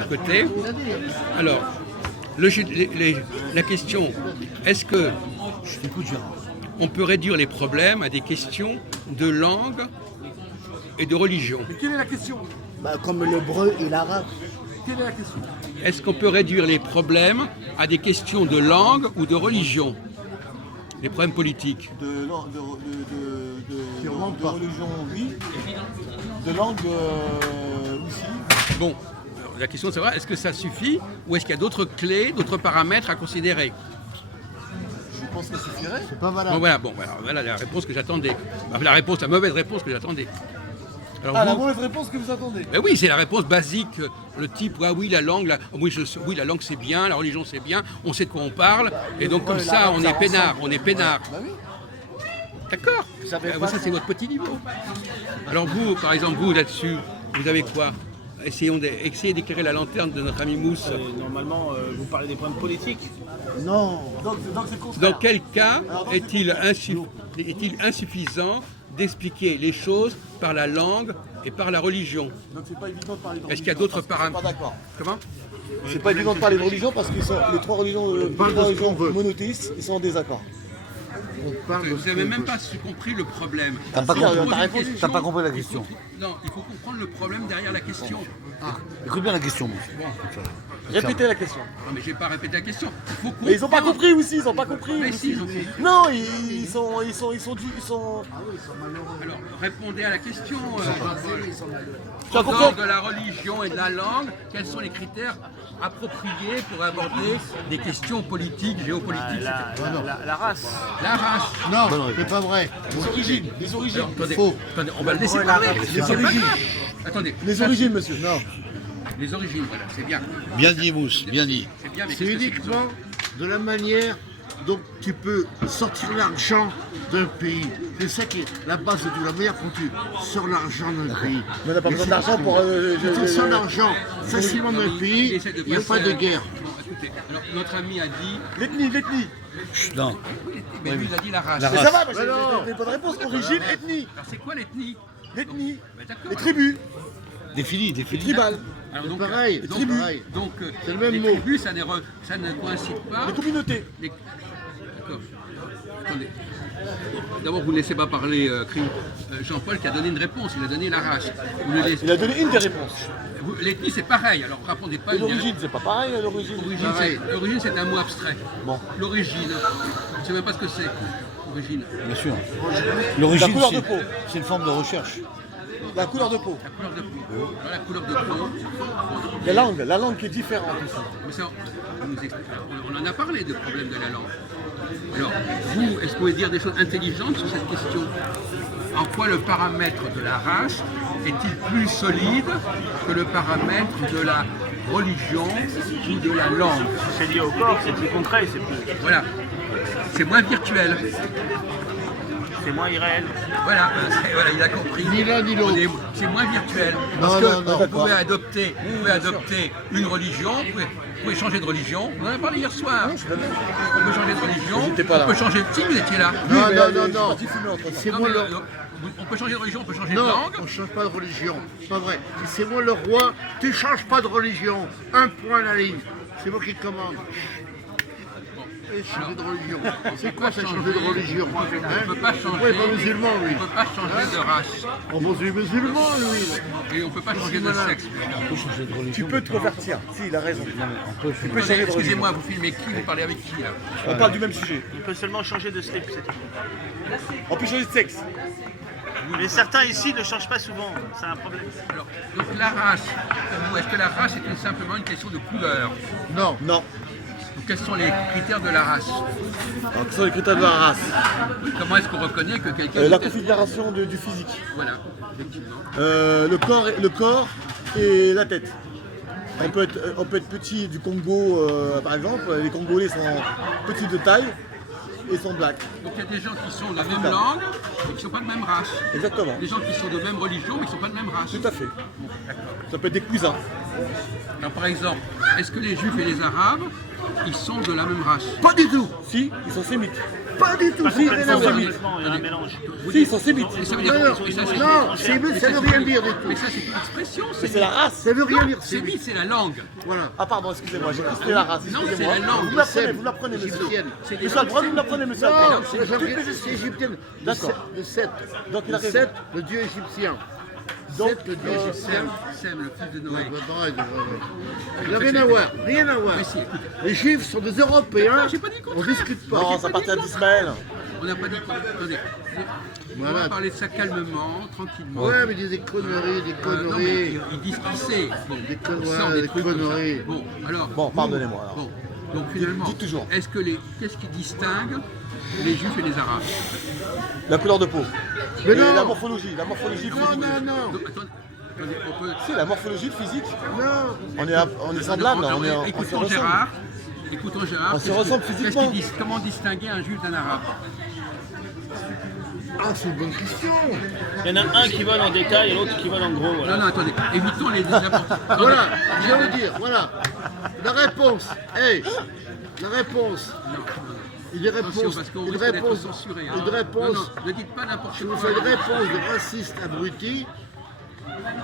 à côté. Alors, la question, est-ce que on peut réduire les problèmes à des questions de langue et de religion? Mais quelle est la question? Comme l'hébreu et l'arabe. Quelle est la question? Est-ce qu'on peut réduire les problèmes à des questions de langue ou de religion? Les problèmes politiques. De religion, oui. De langue aussi. Bon, la question c'est est-ce que ça suffit ou est-ce qu'il y a d'autres clés, d'autres paramètres à considérer? Je pense que ça suffirait. C'est pas valable. Voilà la réponse que j'attendais. La mauvaise réponse que j'attendais. Alors la mauvaise réponse que vous attendez. Ben oui, c'est la réponse basique. Le type, oui, la langue, la langue c'est bien, la religion c'est bien, on sait de quoi on parle, et donc comme ça, on est peinard. Bah oui. D'accord. Ça, c'est votre petit niveau. Alors vous, par exemple, vous là-dessus, vous avez quoi? Essayez d'éclairer la lanterne de notre ami Mousse. Normalement, vous parlez des problèmes politiques. Non. Donc c'est le contraire. Dans quel cas est-il insuffisant d'expliquer les choses par la langue et par la religion? Donc c'est pas évident de parler de religion. Est-ce qu'il y a d'autres paramètres? Pas d'accord. Comment? C'est pas évident de parler de religion parce que les trois religions monothéistes, ils sont en désaccord. Vous n'avez même pas compris le problème. T'as pas compris la question. Non, il faut comprendre le problème derrière la question. Écoute bien la question. Répétez la question. Non, mais je vais pas répéter la question. Il faut Mais ils ont pas compris aussi, ils ont pas compris. Mais si, ils ont compris. Non, ils sont. Alors, répondez à la question. Tu as En compris? dehors de la religion et de la langue, quels sont les critères appropriés pour aborder des questions politiques, géopolitiques, etc. La race. La race. Non, c'est pas vrai. Les origines. Attendez, on va le laisser parler. Les origines. Attendez. Les origines, monsieur. Non. Les origines, voilà, c'est bien. Bien dit, Mousse, bien dit. C'est bien, mais C'est qu'est-ce que uniquement de la manière dont tu peux sortir l'argent d'un pays. C'est ça qui est la base de la manière dont tu sors l'argent d'un pays. Mais on n'a pas besoin d'argent pour. Tu sors l'argent facilement d'un pays, il n'y a pas de guerre. Bon, écoutez, alors notre ami a dit. L'ethnie. Non. Mais lui, il a dit la race. Mais ça va, j'ai des bonnes réponses. Origine, ethnie. Alors c'est quoi l'ethnie? L'ethnie. Ben, d'accord. Les tribus. Définis. Tribales. Alors, donc, Pareil, les non, tribus. pareil. Donc, C'est le même les mot. tribus, ça ne coïncide pas. Les communautés. D'accord. Attendez. D'abord, vous ne laissez pas parler Jean-Paul qui a donné une réponse. Il a donné la race. Vous le laissez. Il a donné une des réponses. L'ethnie, c'est pareil. Alors, répondez pas. Et l'origine, c'est pas pareil, l'origine. L'origine, c'est un mot abstrait. Bon. L'origine, je ne sais même pas ce que c'est. Origine. Bien sûr. La L'origine, couleur de peau. c'est une forme de recherche. La couleur de peau. La couleur de peau. Alors, la couleur de peau. La langue qui est différente aussi. Mais ça, on en a parlé de problème de la langue. Alors, vous, est-ce que vous pouvez dire des choses intelligentes sur cette question? En quoi le paramètre de la race est-il plus solide que le paramètre de la religion ou de la langue? Si c'est lié au corps, c'est plus concret, c'est plus. Voilà. C'est moins virtuel. C'est moins irréel. Voilà, il a compris. Ni l'un ni l'autre. C'est moins virtuel. Non, Parce non, que non. vous pouvez adopter une religion, vous pouvez changer de religion. On en a parlé hier soir. On peut changer de religion. J'étais pas là. On peut changer. Si, vous étiez là. Non. C'est Non, moi mais, le... on peut changer de religion, on peut changer de Non, langue. on ne change pas de religion. C'est pas vrai. Si c'est moi le roi, tu ne changes pas de religion. Un point à la ligne. C'est moi qui commande. Et changer de religion. C'est quoi ça, changer de religion? On ne peut pas changer. Oui, pas musulman, lui. On ne peut pas changer de race. On va dire musulman, lui. Et on ne peut pas changer de sexe. Tu peux te convertir. Si, il a raison. Tu peux changer de religion. Excusez-moi, vous filmez qui? Vous parlez avec qui là? On parle du même sujet. On peut seulement changer de slip, c'est tout. On peut changer de sexe. Mais certains ici ne changent pas souvent, c'est un problème. Alors, donc la race, pour vous, est-ce que la race est simplement une question de couleur? Non. Non. Donc, quels sont les critères de la race? Alors, quels sont les critères de la race? Comment est-ce qu'on reconnaît que quelqu'un... La configuration du physique. Voilà, effectivement. Le corps et la tête. On peut être petit du Congo, par exemple. Les Congolais sont petits de taille et sont blacks. Donc il y a des gens qui sont de la même langue, mais qui ne sont pas de même race. Exactement. Des gens qui sont de même religion, mais qui ne sont pas de même race. Tout à fait. Ça peut être des cousins. Alors par exemple, est-ce que les Juifs et les Arabes, ils sont de la même race? Pas du tout. Si, ils sont sémites. Pas du tout, Pas c'est rien à voir. complètement, il y a un mélange. Si, ils sont sémites. Et ça veut dire Non, et ça, c'est- non, sémite, ça veut rien dire du Mais tout. ça, c'est une expression. C'est la race. Ça veut rien dire, C'est sémite. c'est la langue. Voilà. Ah pardon, excusez-moi, j'ai cru que c'était la race. Non, Excusez-moi. c'est la langue. Vous l'apprenez, monsieur. Égyptienne. C'est des Monsieur langues Alpron, vous l'apprenez, monsieur Non, Alpron. c'est égyptienne. D'accord. Le 7. Donc, il a Le raison. 7, le dieu égyptien. Donc, 7, le dieu égyptien. Sem, le fils de Noé. Il n'a rien à voir, rien à voir. Mais si, écoute. Les juifs sont des Européens, J'ai pas dit le on contraire. discute pas. Non, ça appartient d'Ismaël. On n'a pas dit quoi. Attendez. On Voilà. va parler de ça calmement, tranquillement. Ouais, mais des conneries, des Non, mais conneries. ils disent qui c'est. Bon, Des conneries, on sort des des trucs comme ça. conneries. Bon, alors. Bon, pardonnez-moi, alors. Bon, donc finalement, dites toujours. qu'est-ce qui distingue les Juifs et les Arabes? La couleur de peau. Mais Et non. la morphologie physique. Non, non, non. Donc, attendez, on peut. Si, la morphologie physique. Non. On est semblable, on se Écoutons ressemble. Gérard. Écoutons Gérard. On se qu'est-ce ressemble que- physiquement. qu'est-ce qu'ils disent? Comment distinguer un Juif d'un Arabe? Ah, c'est une bonne question. Il y en a un qui vole en détail et l'autre qui vole en gros. Voilà. Non, non, attendez. Évitons les apports. Voilà, je vais vous dire, voilà. La réponse, hey, la réponse. Une Attention, réponse, parce qu'on une risque d'être réponse, censuré. hein. une réponse. Non, non, ne dites pas n'importe Je vous quoi. fais une réponse de raciste abruti.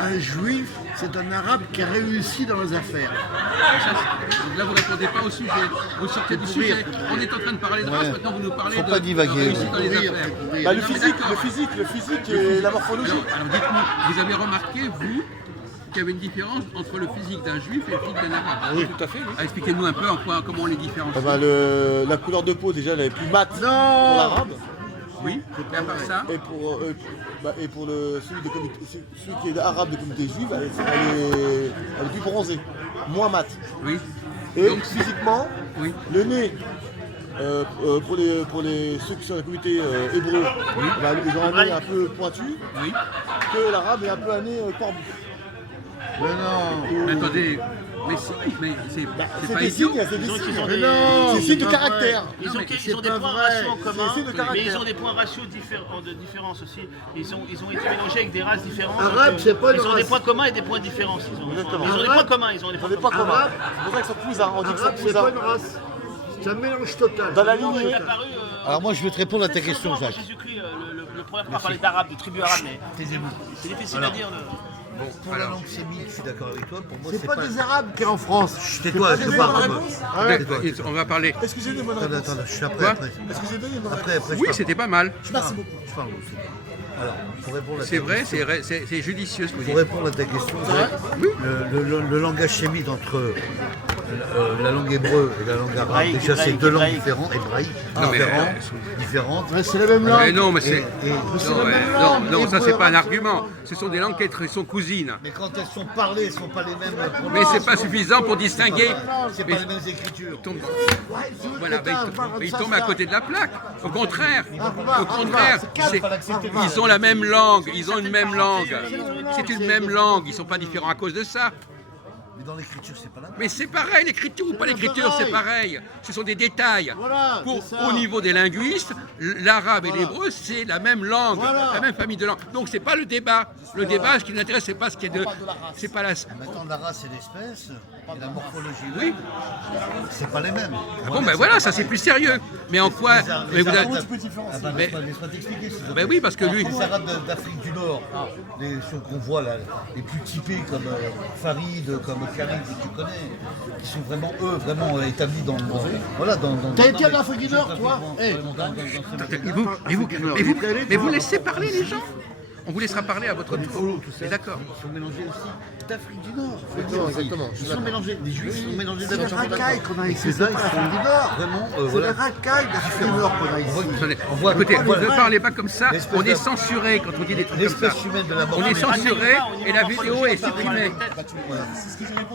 Un juif, c'est un arabe qui a réussi dans les affaires. Ça, donc là, vous ne répondez pas au sujet. Vous sortez du pour sujet. rire. On est en train de parler de race, Ouais. maintenant vous nous parlez Faut de pas divaguer, réussite ouais. dans les Pour rire, affaires. pour rire. Bah, le Non, mais physique d'accord. et la morphologie. Alors dites-nous, vous avez remarqué, vous, qu'il y avait une différence entre le physique d'un juif et le physique d'un arabe? Oui, tout à fait. Oui. Ah, expliquez-nous un peu en quoi, comment on les différencie. Ah bah, la couleur de peau, déjà, elle est plus mate pour Non. l'arabe. Oui, et à part ça, Et pour celui qui est arabe de communauté juive, elle est plus bronzée, moins mate. oui, Et Donc, physiquement, oui. le nez, pour ceux qui sont de la communauté hébreu, bah, ils ont un nez un peu pointu, Oui. que l'arabe est un peu un nez tordu. Mais non. Mais attendez, mais c'est C'est pas des idiot. signes, c'est des Ils ont- signes. ils ont Mais des- non. C'est signe de pas caractère. vrai. Ils ont, mais ils c'est ont des pas points vrai. raciaux en commun, C'est de mais caractère. ils ont des points raciaux de différence aussi. Ils ont été mélangés avec des races différentes. Arabe, donc, c'est pas une ils ont des race. points communs et des points différents. Ils ont des Exactement. points Arabe, communs. Ils ont des On points n'est pas communs. commun. C'est pour ça qu'ils sont cousins, on dit qu'ils sont Arabe, c'est pas cousins. une race. C'est un mélange total. Dans la Il lignée, est apparu. Alors moi je vais te répondre à ta question, avant Jacques. Jésus-Christ, le premier fois à parler d'arabe, de tribu arabe, mais Taisez-vous. c'est difficile à dire. Pour la langue sémite, je suis d'accord avec toi. Pour moi, C'est pas des arabes qui est en France. Tais-toi, je te parle. On va parler. excusez-moi, bonne Attends, réponse. attends, je suis après. Quoi Après, Excusez-moi, une bonne réponse. après je Oui, parle. c'était pas mal. Merci beaucoup. Je parle aussi. Alors, pour répondre à ta C'est vrai, question- c'est judicieux ce que vous Pour dites. répondre à ta question, le langage sémite entre la langue hébreu et la langue arabe, Hébraïque, déjà c'est hébraïque, deux langues hébraïque. différentes, hébraïques, Non, mais, différentes. Ouais, c'est la même langue. Mais non, mais c'est. Et- Non, ouais, non, ça c'est pas un argument. Ce sont des langues qui sont cousines. Mais quand elles sont parlées, elles ne sont pas les mêmes. Mais c'est pas suffisant pour distinguer. C'est Mais pas les mêmes écritures. tombe- Voilà, mais ils tombent à côté de la plaque. Au contraire, ils ont la même langue, ils ont une même langue. C'est une même langue, ils sont pas différents à cause de ça. Mais dans l'écriture, c'est pas la même. Mais c'est pareil, l'écriture ou pas l'écriture, c'est pareil. Ce sont des détails. Voilà, c'est ça. Au niveau des linguistes, l'arabe et l'hébreu, c'est la même langue, Voilà. la même famille de langues. Donc c'est pas le débat. Le débat, ce qui nous intéresse, c'est pas ce qui est de. C'est pas la. Maintenant, la race et l'espèce, et la morphologie, Oui. c'est pas les mêmes. Bon ben voilà, ça c'est plus sérieux. Mais en quoi mais vous avez- Mais- Laisse-moi t'expliquer. s'il te Ben plaît. oui, parce que lui. Les Arabes d'Afrique du Nord, ceux qu'on voit là, les plus typés comme Farid, comme Karim, que tu connais, qui sont vraiment eux, vraiment établis dans voilà, dans. T'as été en Afrique du Nord, toi Eh. Mais vous laissez parler les gens. On vous laissera parler à votre tour. Mais d'accord. Ils sont mélangés aussi d'Afrique du Nord. Exactement. Ils sont mélangés, les Juifs sont mélangés C'est les d'Afrique racailles qu'on a ici. C'est C'est là, pas ils l'Afrique sont du Nord. vraiment, C'est les voilà. racailles d'Afrique du Nord qu'on a ici. Attendez, On voit- écoutez, on voit- ne parlez pas comme ça. L'espèce On est de- censuré quand on dit des trucs comme ça. L'espèce humaine de la On est morphologie. censuré et la vidéo est supprimée.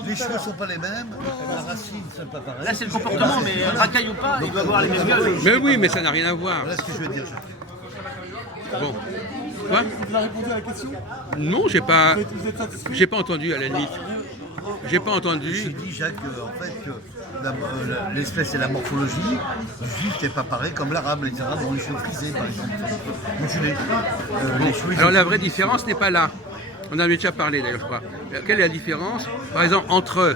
Les cheveux sont pas les mêmes, la racine c'est pas pareil. Là, c'est le comportement, mais racaille ou pas, il doit avoir les mêmes gueules. Mais oui, mais ça n'a rien à voir. Voilà ce que je veux dire, Jacques. Bon. Quoi Vous avez répondu à la question? Non, j'ai pas entendu à la limite. J'ai pas J'ai entendu. dit, Jacques, en fait, que l'espèce et la morphologie du juif n'est pas pareil comme l'arabe. Les arabes ont les cheveux frisés, par exemple. Ondulés. Les cheveux, ils Alors sont- la vraie différence n'est pas là. On en avait déjà parlé d'ailleurs, je crois. quelle est la différence, par exemple, entre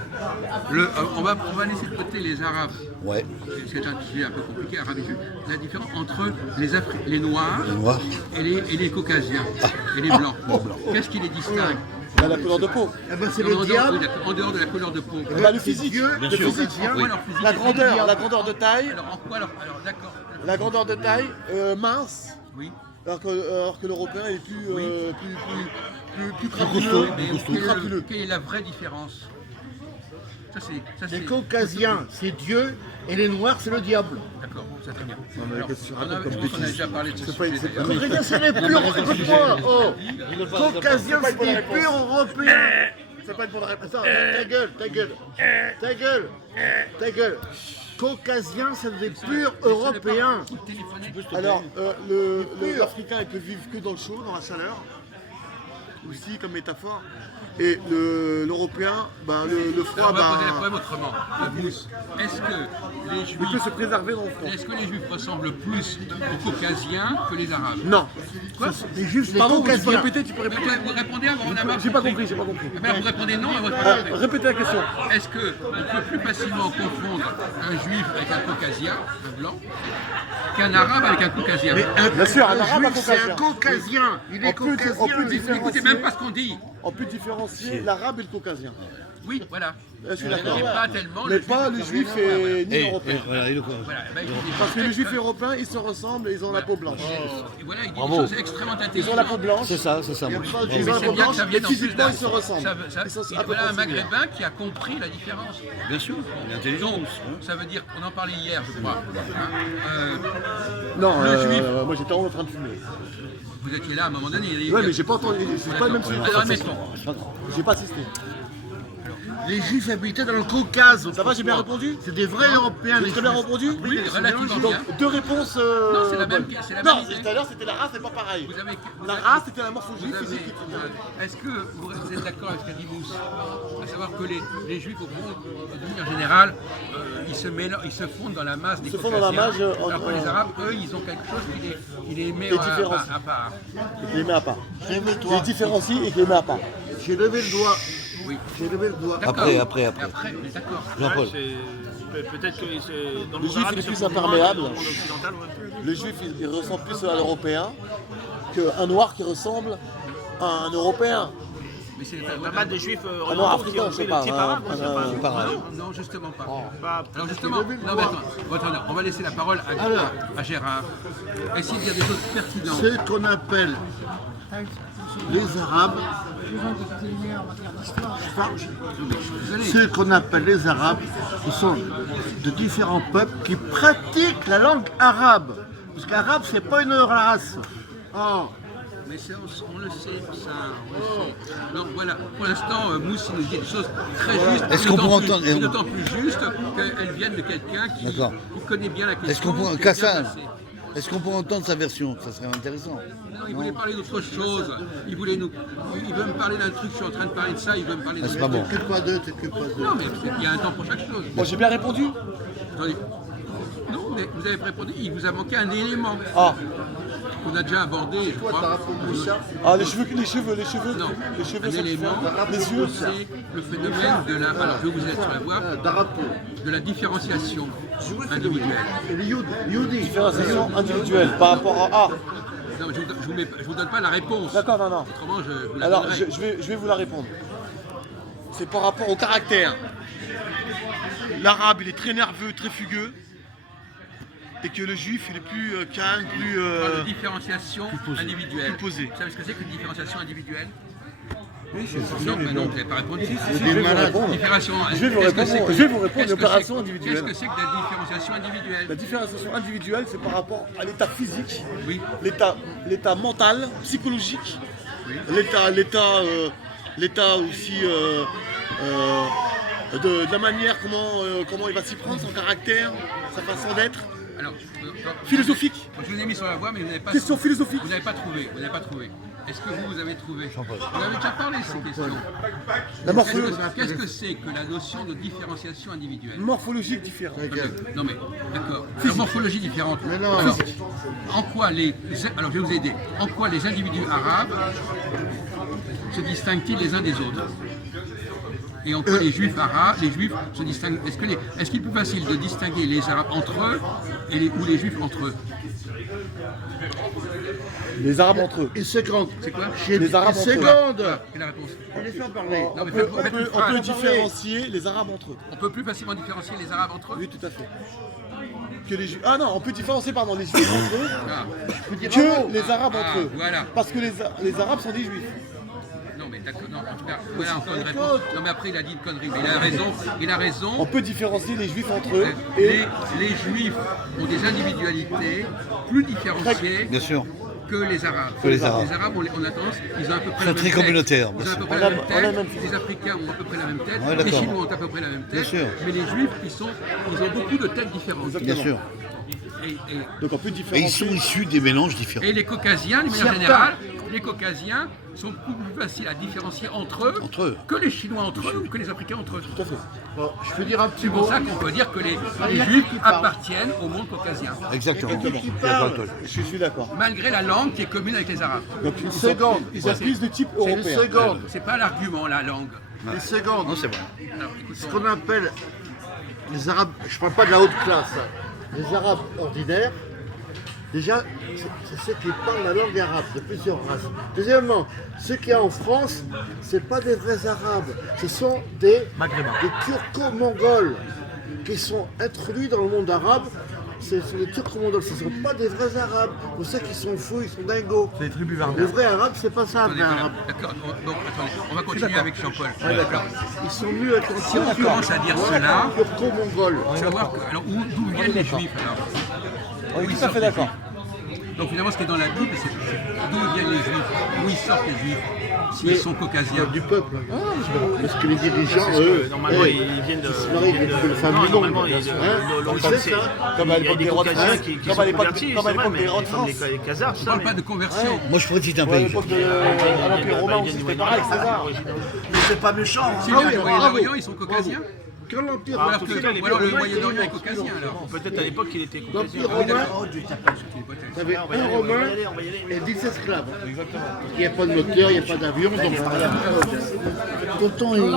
on va laisser de côté les Arabes, Ouais. c'est un sujet un peu compliqué, Arabes et Juifs. La différence entre les Noirs, Les Noirs. et les Caucasiens et les Blancs. Qu'est-ce qui les distingue? La couleur de peau. Eh ben, c'est En le dehors- diable. en dehors de la couleur de peau. Bah, le physique. Dieu, Le bien sûr. physique. Oui, leur physique. La grandeur de taille. Alors, en quoi alors d'accord. La grandeur de taille, mince. Oui. Alors que l'Européen est plus, Oui. plus crapuleux. Mais Plus crapuleux. quelle est la vraie différence? Ça Les c'est. Caucasiens, c'est Dieu, et les Noirs, c'est le diable. D'accord, c'est très bien. mais Alors, qu'est-ce que tu je racontes comme pense qu'on a bêtise? déjà parlé de ce C'est pas- sujet. c'est pas- d'ailleurs. Caucasiens, c'est les purs. Écoute-moi, oh. Caucasiens, c'est des purs Européens. C'est pas une bonne réponse. Attends, ta gueule. Caucasiens, c'est des purs Européens. Alors, l'Africain, il peut vivre que dans le chaud, dans la chaleur, aussi comme métaphore. Et l'Européen, le froid, Alors, on va poser le problème autrement. Mousse, est-ce que les il peut Juifs, se préserver dans le froid. est-ce que les Juifs ressemblent plus aux Caucasiens que les Arabes? Non. Quoi? Les Juifs, les Pardon, tu peux Caucasiens. répéter, tu peux Mais répéter. vous répondez avant, on a marre. J'ai pas compris. Eh ben, vous répondez non à votre question. Répétez la question. Est-ce qu'on peut plus facilement confondre un juif avec un caucasien, un blanc, qu'un arabe avec un caucasien? Bien sûr, un Un arabe, un juif, c'est un caucasien. Caucasien. Il est On peut caucasien. différencier. Vous n'écoutez même pas ce qu'on dit. On peut différencier l'arabe et le caucasien. Oui, voilà. Je suis d'accord. Mais pas tellement Mais pas le juif et ni Et l'européen. voilà, et le Voilà, ben, Parce que les juifs européens, ils se ressemblent et ils ont la peau blanche. Et voilà, il dit Bravo. des choses extrêmement Ils ont intelligentes. la peau blanche. C'est ça. Ils ont Mais la peau c'est bien que blanche ça et vienne en plus physiquement, d'un- ils se ressemblent. Ils sont à peu Voilà un près similaires. maghrébin qui a compris la différence. Bien sûr, il est intelligent. Donc, ça veut dire qu'on en parlait hier, je crois. Hein, Non, Le juif. moi j'étais en train de fumer. vous étiez là à un moment donné. Ouais, mais j'ai pas entendu, c'est pas le même sujet. Alors, admettons. J'ai pas assisté. Les Juifs habitaient dans le Caucase. Ça va, j'ai bien répondu? C'est des vrais Européens. J'ai Les très bien Juifs. répondu? Oui, relativement Donc, bien. deux réponses. Non, c'est la même- bonnes. c'est la Non, même idée. tout à l'heure c'était la race, c'est pas pareil. Vous avez, La race c'était la morphologie vous avez- physique. Est-ce que vous êtes d'accord avec ce qu'a dit Mousse? À savoir que les Juifs, au fond, de manière générale, ils se fondent dans la masse des Ils se fondent dans la Caucasiens, masse, alors que les Arabes, eux, ils ont quelque chose qui les met Les à différencie. part. Et qui les met à part. Les Lève-toi. différencie et qui les met à part. J'ai levé le doigt. Oui. J'ai levé le doigt. D'accord. Après. Mais d'accord. Jean-Paul. Peut-être que dans le Le monde juif, arabe, il est ils plus se font moins imperméable. que dans le monde occidental. Ouais. Le juif il ressemble plus à l'européen qu'un noir qui ressemble à un européen. Mais c'est Pas mal de juifs Un orientaux noir qui africain, ont je fait sais le pas. type arabe, c'est pas- Non, justement pas. pas- Alors justement, non, mais attends, on va laisser la parole à Gérard. Essayez de dire des choses pertinentes. C'est ce qu'on appelle les Arabes. Désolé. Ce qu'on appelle les Arabes, ce sont de différents peuples qui pratiquent la langue arabe. Parce qu'arabe, c'est pas une race. Oh. Mais on le sait, ça, on le sait. Donc voilà, pour l'instant, Mousse il nous dit des choses très justes. Est-ce et qu'on d'autant pourrait plus- entendre- et d'autant plus justes qu'elles viennent de quelqu'un qui D'accord. connaît bien la question. Est-ce qu'on pourrait, qui est bien Kassan, placé. est-ce qu'on pourrait entendre sa version? Ça serait intéressant. Non, il voulait parler d'autre chose. Il veut me parler d'un truc, je suis en train de parler de ça, il veut me parler Ah, de c'est pas bon. T'inquiète pas d'eux, t'inquiète pas d'eux. Non, mais il y a un temps pour chaque chose. Bon, j'ai bien répondu. Attendez. Non, mais vous avez répondu, il vous a manqué un élément Ah, qu'on a déjà abordé, je Toi, t'as crois. répondu ça. les cheveux. Non, Les cheveux un sont élément, différents. Les yeux. c'est le phénomène de la. Alors, je vais vous aider sur la voie, D'arapo. de la différenciation individuelle. Et les Yudi. Différenciation individuelle par rapport à A. Non, je vous donne pas la réponse. D'accord, non. Autrement, je vous la Alors, donnerai. je vais vous la répondre. C'est par rapport au caractère. L'arabe, il est très nerveux, très fugueux. Et que le juif, il est plus calme, plus. On parle de différenciation individuelle. Plus posé. Vous savez ce que c'est qu'une différenciation individuelle? Oui, Non, mais non, vous n'avez pas répondu. Je vais vous répondre. Différenciation. Je vais vous Qu'est-ce que répondre. c'est que- Je vais vous répondre, qu'est-ce que l'opération c'est- individuelle. Qu'est-ce que c'est que la différenciation individuelle? La différenciation individuelle, c'est par rapport à l'état physique, Oui. l'état mental, psychologique, Oui. l'état aussi de la manière comment il va s'y prendre, son caractère, sa façon d'être, Alors, philosophique. je vous ai mis sur la voie, mais vous n'avez pas. Question philosophique. Vous n'avez pas trouvé. Vous n'avez pas trouvé. Est-ce que vous avez trouvé? Vous avez déjà parlé de ces questions. La Qu'est-ce que c'est que la notion de différenciation individuelle? morphologique différente. Non mais, d'accord. La morphologie différente. Mais non. Alors, en quoi alors je vais vous aider. En quoi les individus arabes se distinguent-ils les uns des autres? Et entre les juifs arabes, les juifs se distinguent. Est-ce qu'il est plus facile de distinguer les arabes entre eux ou les juifs entre eux? Les Arabes entre eux. Une seconde. C'est quoi? Les Arabes Une entre eux. seconde. Quelle est la réponse? Laisse-moi parler. Non, mais On peut différencier les Arabes entre eux. on peut plus facilement différencier les arabes entre eux? Oui, tout à fait. Que les Juifs. Ah non, on peut différencier, pardon, les Juifs entre eux Ah, que les Arabes entre eux. voilà. Parce que les Arabes sont des Juifs. non mais d'accord, non, en tout cas, voilà encore une réponse. Non mais après il a dit une connerie, mais il a raison. On peut différencier les Juifs entre eux. Les juifs ont des individualités plus différenciées Bien sûr. que les arabes. Que les Arabes. Les arabes, on a tendance, ils ont à peu près Ils sont la même très tête. communautaires, Ils ont à peu bien près sûr. la même On a la même tête. Les Africains ont à peu près la même tête. Ouais, Les d'accord. Chinois ont à peu près la même Bien tête. sûr. Mais les juifs, ils ont beaucoup de têtes différentes. Bien sûr. Donc on peut Et ils différencier. sont issus des mélanges différents. Et les Caucasiens, de manière générale, les Caucasiens sont beaucoup plus faciles à différencier entre eux, que les Chinois entre eux ou que les Africains entre eux. Tout à fait. Bon, je peux dire un petit C'est pour mot. ça qu'on peut dire que les Juifs appartiennent au monde caucasien, Exactement. Qui parle. Je suis d'accord. malgré la langue qui est commune avec les Arabes. Donc Une seconde. ils sont plus de type C'est une européen. seconde. C'est pas l'argument, la langue. Une seconde. Non, c'est vrai. Alors, Ce écoutons. qu'on appelle les Arabes, je parle pas de la haute classe, hein. Les Arabes ordinaires, déjà, c'est ceux qui parlent la langue arabe de plusieurs races. Deuxièmement, ceux qu'il y a en France, c'est pas des vrais Arabes, ce sont des Turco-Mongols qui sont introduits dans le monde arabe. Ce sont des Turco-Mongols, ce ne sont pas des vrais Arabes. Pour ceux qui sont fous, ils sont dingos. C'est des tribus Le Wagner. vrai Arabe, c'est pas ça, un Attendez, vrai voilà. Arabe. D'accord, donc attendez, on va continuer avec Jean-Paul. Ils sont mieux avec Si on commence à dire cela, Turco-Mongols. tu vas voir alors, d'où viennent les Juifs alors? On est Où ils tout à fait sortent, les d'accord. Juifs. Donc finalement, ce qui est dans la Bible, c'est d'où viennent les Juifs, d'où ils sortent les Juifs, s'ils sont caucasiens. Du peuple. Parce que les dirigeants, eux, Normalement, ils viennent de. se marient avec les femmes Non, du monde. normalement, Hein, l'origine, comme c'est. ça. Comme à Il y a l'époque des des rois de Caucasiens France. qui Comme sont à l'époque convertis, comme à c'est vrai, l'époque des mais rois de comme France. les Khazars, Je ne parle pas de conversion. Moi, je pourrais citer un À pays. l'époque de l'Empire romain aussi, c'était pareil, César. Mais c'est pas méchant. Si Ah bien oui, le bravo. Moyen-Orient, ils sont caucasiens. Quand l'Empire Ah, Ou en tout cas, les alors le Romains, Moyen-Orient est caucasien alors. Peut-être à l'époque, il était caucasien. l'Empire romain, Oh, Dieu t'appelle. tu avais On va y un aller, on va Romain y aller, on va y aller. et 10 esclaves. Il n'y a pas de moteur, il n'y a pas d'avion, donc quand on